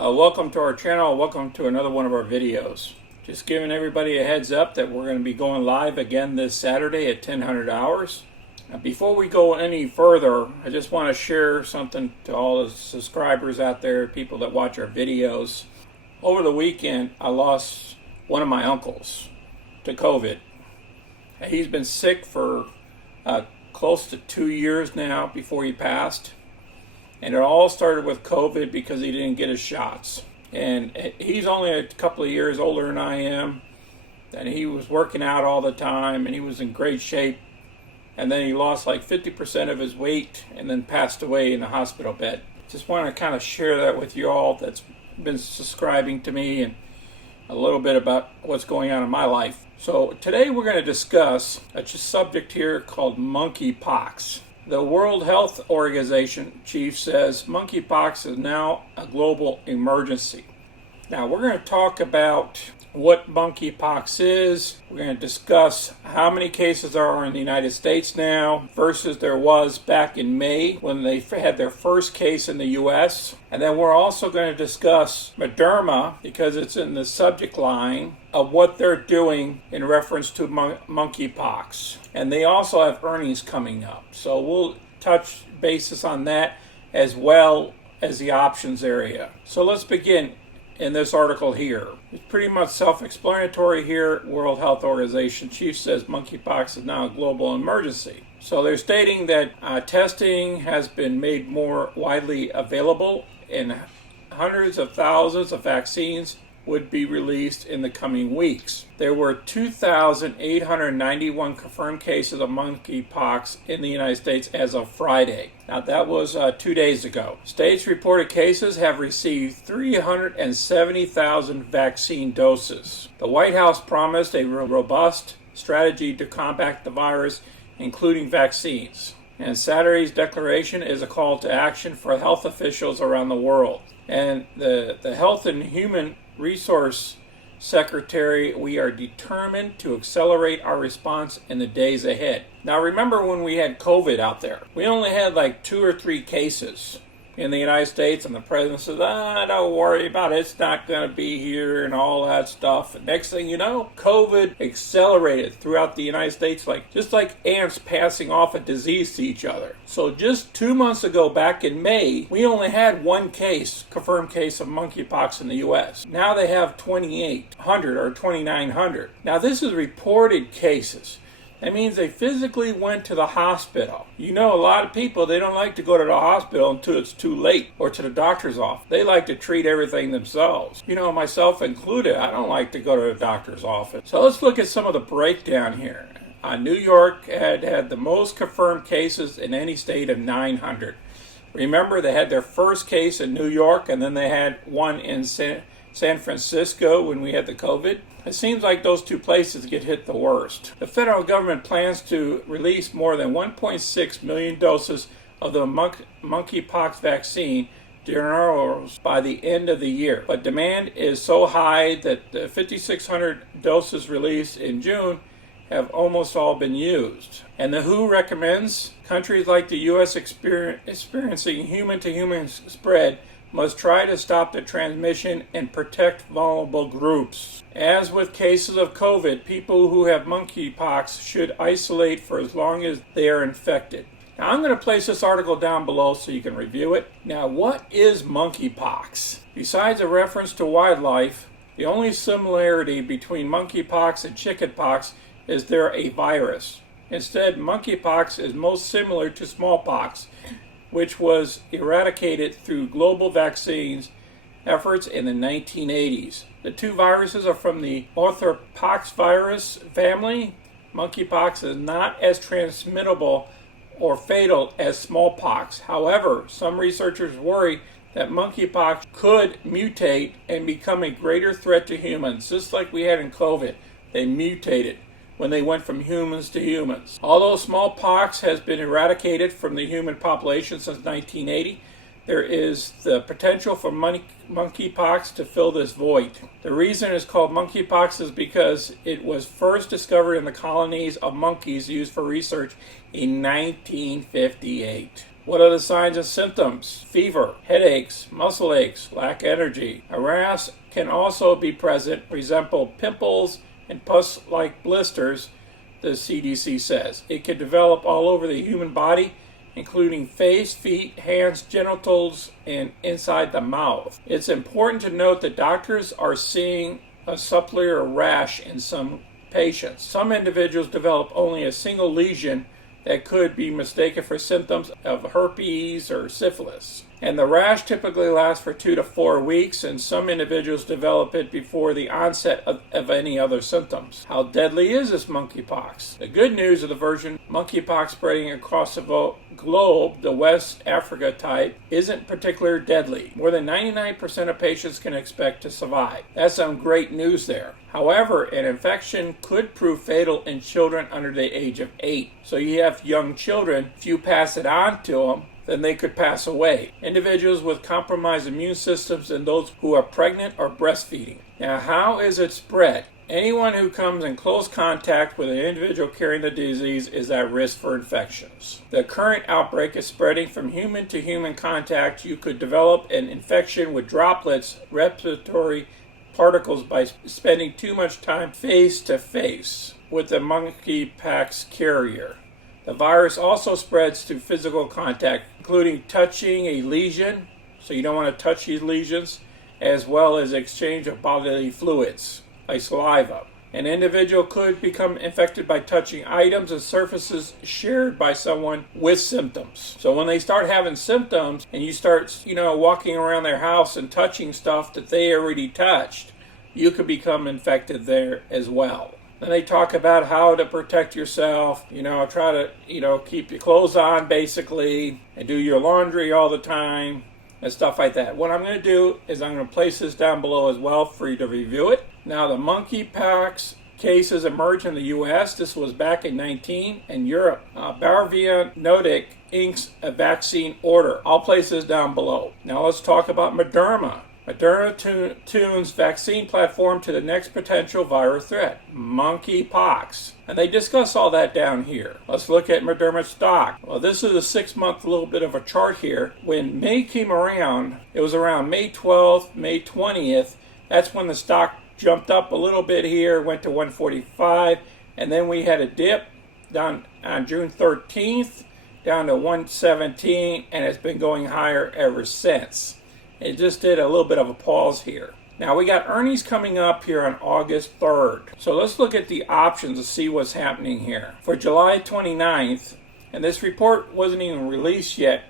Welcome to our channel. Welcome to another one of our videos. Just giving everybody a heads up that we're going to be going live again this Saturday at 1000 hours. Before we go any further, I just want to share something to all the subscribers out there, people that watch our videos. Over the weekend, I lost one of my uncles to COVID. He's been sick for close to 2 years now before he passed. And it all started with COVID because he didn't get his shots. And he's only a couple of years older than I am. And he was working out all the time and he was in great shape. And then he lost like 50% of his weight and then passed away in a hospital bed. Just want to kind of share that with you all that's been subscribing to me and a little bit about what's going on in my life. So today we're going to discuss a subject here called MonkeyPox. The World Health Organization chief says monkeypox is now a global emergency. Now we're going to talk about what monkeypox is. We're going to discuss how many cases there are in the United States now versus there was back in May when they had their first case in the U.S. And then we're also going to discuss Moderna because it's in the subject line of what they're doing in reference to monkeypox. And they also have earnings coming up. So we'll touch bases on that as well as the options area. So let's begin in this article here. It's pretty much self-explanatory here. World Health Organization chief says monkeypox is now a global emergency. So they're stating that testing has been made more widely available and hundreds of thousands of vaccines would be released in the coming weeks. There were 2,891 confirmed cases of monkeypox in the United States as of Friday. Now that was 2 days ago. States reported cases have received 370,000 vaccine doses. The White House promised a robust strategy to combat the virus, including vaccines. And Saturday's declaration is a call to action for health officials around the world. And the Health and Human Resource Secretary, we are determined to accelerate our response in the days ahead. Now remember when we had COVID out there, we only had like 2 or 3 cases in the United States, and the president says, don't worry about it, it's not going to be here and all that stuff. And next thing you know, COVID accelerated throughout the United States just like ants passing off a disease to each other. So just 2 months ago, back in May, we only had 1 confirmed case of monkeypox in the U.S. Now they have 2,800 or 2,900. Now this is reported cases. That means they physically went to the hospital. You know, a lot of people, they don't like to go to the hospital until it's too late or to the doctor's office. They like to treat everything themselves. You know, myself included, I don't like to go to the doctor's office. So let's look at some of the breakdown here. New York had the most confirmed cases in any state of 900. Remember, they had their first case in New York and then they had one in San Francisco when we had the COVID. It seems like those 2 places get hit the worst. The federal government plans to release more than 1.6 million doses of the monkeypox vaccine by the end of the year. But demand is so high that the 5,600 doses released in June have almost all been used. And the WHO recommends countries like the U.S. experiencing human-to-human spread must try to stop the transmission and protect vulnerable groups. As with cases of COVID, people who have monkeypox should isolate for as long as they are infected. Now I'm going to place this article down below so you can review it. Now what is monkeypox? Besides a reference to wildlife, the only similarity between monkeypox and chickenpox is they're a virus. Instead, monkeypox is most similar to smallpox, which was eradicated through global vaccines efforts in the 1980s. The 2 viruses are from the Pox virus family. Monkeypox is not as transmittable or fatal as smallpox. However, some researchers worry that monkeypox could mutate and become a greater threat to humans, just like we had in COVID. They mutated when they went from humans to humans. Although smallpox has been eradicated from the human population since 1980, there is the potential for monkeypox to fill this void. The reason it's called monkeypox is because it was first discovered in the colonies of monkeys used for research in 1958. What are the signs and symptoms? Fever, headaches, muscle aches, lack of energy. A rash can also be present, resemble pimples and pus-like blisters, the CDC says. It can develop all over the human body, including face, feet, hands, genitals, and inside the mouth. It's important to note that doctors are seeing a subtler rash in some patients. Some individuals develop only a single lesion that could be mistaken for symptoms of herpes or syphilis. And the rash typically lasts for 2 to 4 weeks, and some individuals develop it before the onset of any other symptoms. How deadly is this monkeypox? The good news of the version monkeypox spreading across the globe, the West Africa type, isn't particularly deadly. More than 99% of patients can expect to survive. That's some great news there. However, an infection could prove fatal in children under the age of 8. So you have young children, if you pass it on to them, then they could pass away. Individuals with compromised immune systems and those who are pregnant or breastfeeding. Now, how is it spread? Anyone who comes in close contact with an individual carrying the disease is at risk for infections. The current outbreak is spreading from human to human contact. You could develop an infection with droplets, respiratory particles by spending too much time face to face with the monkeypox carrier. The virus also spreads through physical contact, including touching a lesion, so you don't want to touch these lesions, as well as exchange of bodily fluids, like saliva. An individual could become infected by touching items and surfaces shared by someone with symptoms. So when they start having symptoms and you start, walking around their house and touching stuff that they already touched, you could become infected there as well. Then they talk about how to protect yourself, try to, keep your clothes on basically, and do your laundry all the time, and stuff like that. What I'm going to do is I'm going to place this down below as well for you to review it. Now, the monkeypox cases emerged in the U.S. This was back in 19 and Europe. Bavarian Nordic inks a vaccine order. I'll place this down below. Now let's talk about Moderna. Moderna tunes vaccine platform to the next potential virus threat, monkeypox. And they discuss all that down here. Let's look at Moderna stock. Well, this is a 6-month little bit of a chart here. When May came around, it was around May 12th, May 20th. That's when the stock jumped up a little bit here, went to 145. And then we had a dip down on June 13th, down to 117. And it's been going higher ever since. It just did a little bit of a pause here. Now we got earnings coming up here on August 3rd. So let's look at the options to see what's happening here. For July 29th, and this report wasn't even released yet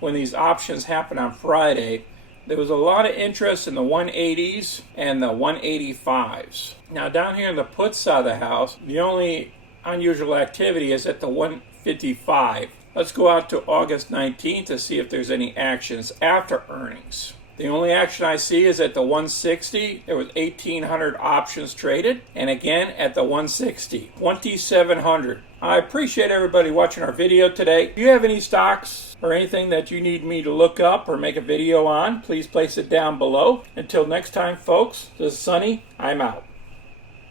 when these options happened on Friday, there was a lot of interest in the 180s and the 185s. Now down here in the put side of the house, the only unusual activity is at the 155. Let's go out to August 19th to see if there's any actions after earnings. The only action I see is at the 160. There was 1,800 options traded. And again at the 160, 2,700. I appreciate everybody watching our video today. If you have any stocks or anything that you need me to look up or make a video on, please place it down below. Until next time, folks, this is Sonny. I'm out.